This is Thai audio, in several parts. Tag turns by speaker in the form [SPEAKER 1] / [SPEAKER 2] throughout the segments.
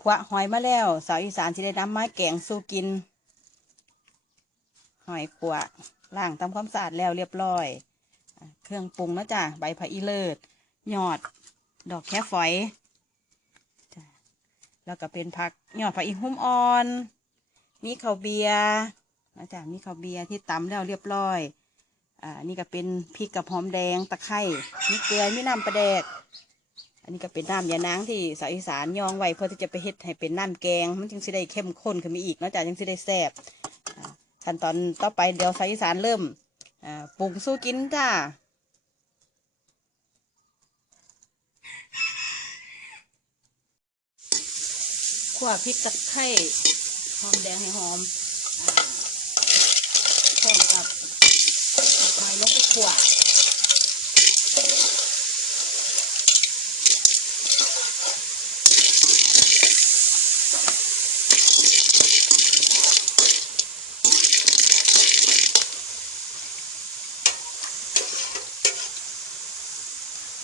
[SPEAKER 1] ขวะหอยมาแล้ว สาวอีสานสิได้น้ำไมาแกงสู้กิน หอยขวะล้างทำความสะอาดแล้วเรียบร้อย เครื่องปรุงนะจ๊ะใบผักอีเลิศยอด ดอกแค่ฝอย แล้วก็เป็นผักยอดผักอีหุ้มอ่อน มีข้าวเบียร์นะจ๊ะมีข้าวเบียร์ที่ตำแล้วเรียบร้อย อ่า นี่ก็เป็นพริกกับหอมแดงตะไคร้มีเกลือมีน้ำปลาแดก อันนี้ก็เป็นน้ำยานางที่สาวอีสานยองไว้เพื่อที่จะไปเฮ็ดให้เป็นน้ำแกง มันจึงสิได้เข้มข้นขึ้นมาอีกนาะจ๊ะจึงสิได้แซ่บขั้นตอนต่อไปเดี๋ยวสาวอีสานเริ่มปรุงสู้กินจ้าขั่วพริกตะไคร้หอมแดงให้หอมพร้อมกับหอยลงไปขั่ว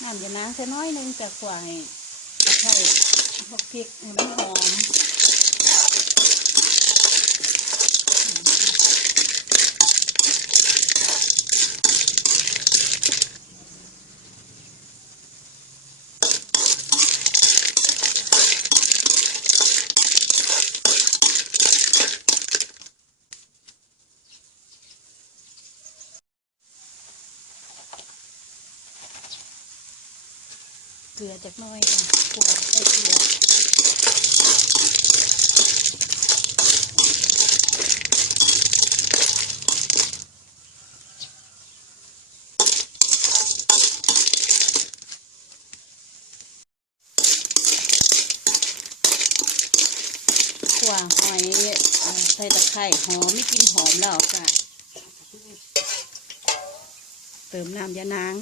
[SPEAKER 1] น้ำจะน้ำแค่น้อยนึงแต่ขวายตะไคร้พวกพริกให้มันหอม เกลือจากน้อยค่ะขวดใส่เกลือขั่วหอยใส่ตะไคร้หอมไม่กินหอมแล้วค่ะเติมน้ำยานาง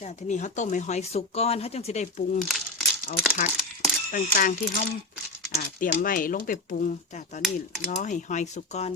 [SPEAKER 1] จ้าทีนี้เขาต้มให้หอยสุกก้อนเขาจึงสิได้ปรุงเอาผักต่างๆที่เขาอ่าเตรียมไว้ลงไปปรุงจ้าตอนนี้รอให้หอยสุกก้อน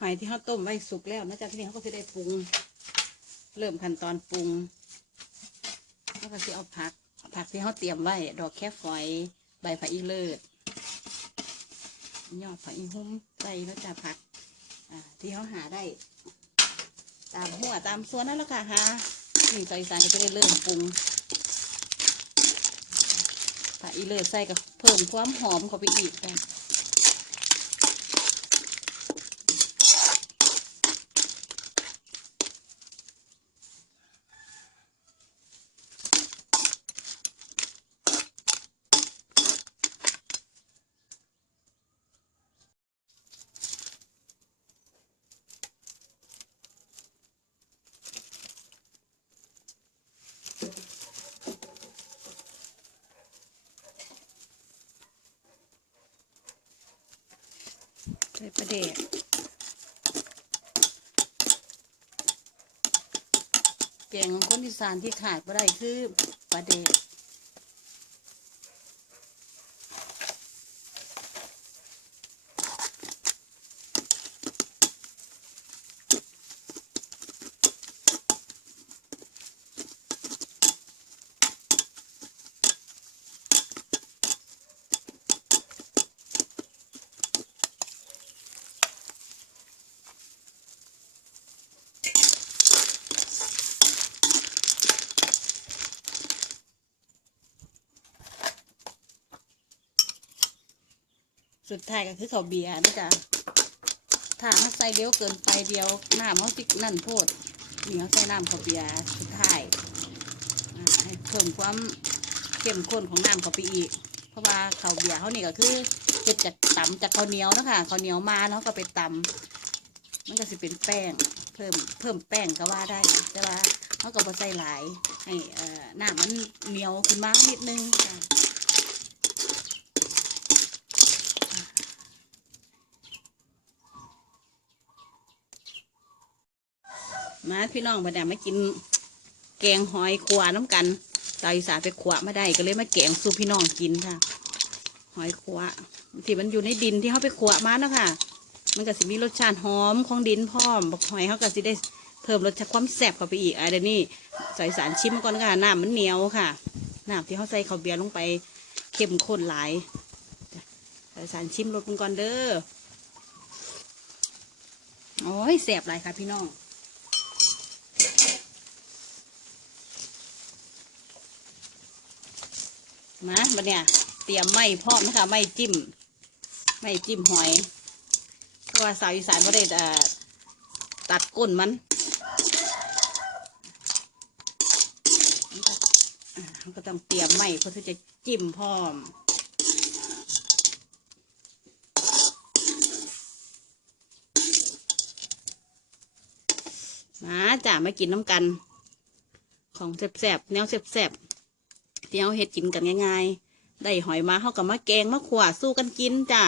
[SPEAKER 1] หอยที่เขาต้มไว้สุกแล้วนะจ๊ะที่นี้เขาก็จะได้ปรุง เริ่มขั้นตอนปรุงแล้วก็จะเอาผัก ผักที่เขาเตรียมไว้ ดอกแค่ฝอย ใบผักอีเลิศยอดผักอีหุ้มใส่แล้วจะผักที่เขาหาได้ ตามหัวตามส่วนนั่นแหละค่ะฮะนี่ใส่สารก็จะได้เริ่มปรุงผักอีเลิศใส่กับเพิ่มความหอมเข้าไปอีกจ้ะ ใส่ประเดกแกงของคนอีสานที่ขาดบ่ได้คือปลาเดก สุดท้ายก็คือข้าวเบียร์นะจ๊ะถ้าเขาใส่เดียวเกินไปเดียวน้ำเขาสินั่นโพดนี่เขาใส่น้ำข้าวเบียร์สุดท้ายให้เพิ่มความเข้มข้นของน้ำเข้าไปอีก เพราะว่าข้าวเบียร์เขานี่ก็คือเฮ็ดจากตำจากข้าวเหนียวนะคะข้าวเหนียวมาเนาะก็ไปตำมันก็สิเป็นแป้งเพิ่มเพิ่มแป้งก็ว่าได้แต่ว่าเขาก็บ่ใส่หลายให้น้ำมันเหนียวขึ้นมานิดนึงค่ะ มาพี่น้องบัดนี้มากินแกงหอยขวาน้ำกันสาอีสานไปขวามาได้ก็เลยมาแกงสู่พี่น้องกินค่ะ หอยขวาที่มันอยู่ในดินที่เขาไปขวามาเนาะค่ะ มันก็สิมีรสชาติหอมของดินพร้อมบักหอยเขาก็สิได้เพิ่มรสชาติความแซ่บเข้าไปอีกอะเดี๋ยวนี้สายสารชิมก่อนค่ะน้ำมันเหนียวค่ะน้ำที่เขาใส่ข้าวเบียร์ลงไปเข้มข้นหลายสายสารชิมรสมันก่อนเด้อโอ้ยแซ่บหลายค่ะพี่น้อง มาบัดเนี่ย เตรียมไม้พร้อมนะคะไม้จิ้ม ไม้จิ้มหอยเพราะว่าสาวอีสานก็ได้เอ่อตัดก้นมันก็ต้องเตรียมไม้เพื่อที่จะจิ้มพร้อมมาจ้ามากินน้ำกัน ของแสบๆแนวแสบๆ ที่เอาเฮ็ดกินกันง่ายๆ ได้หอยมาเขากับมาแกงมาขวาสู้กันกินจ้า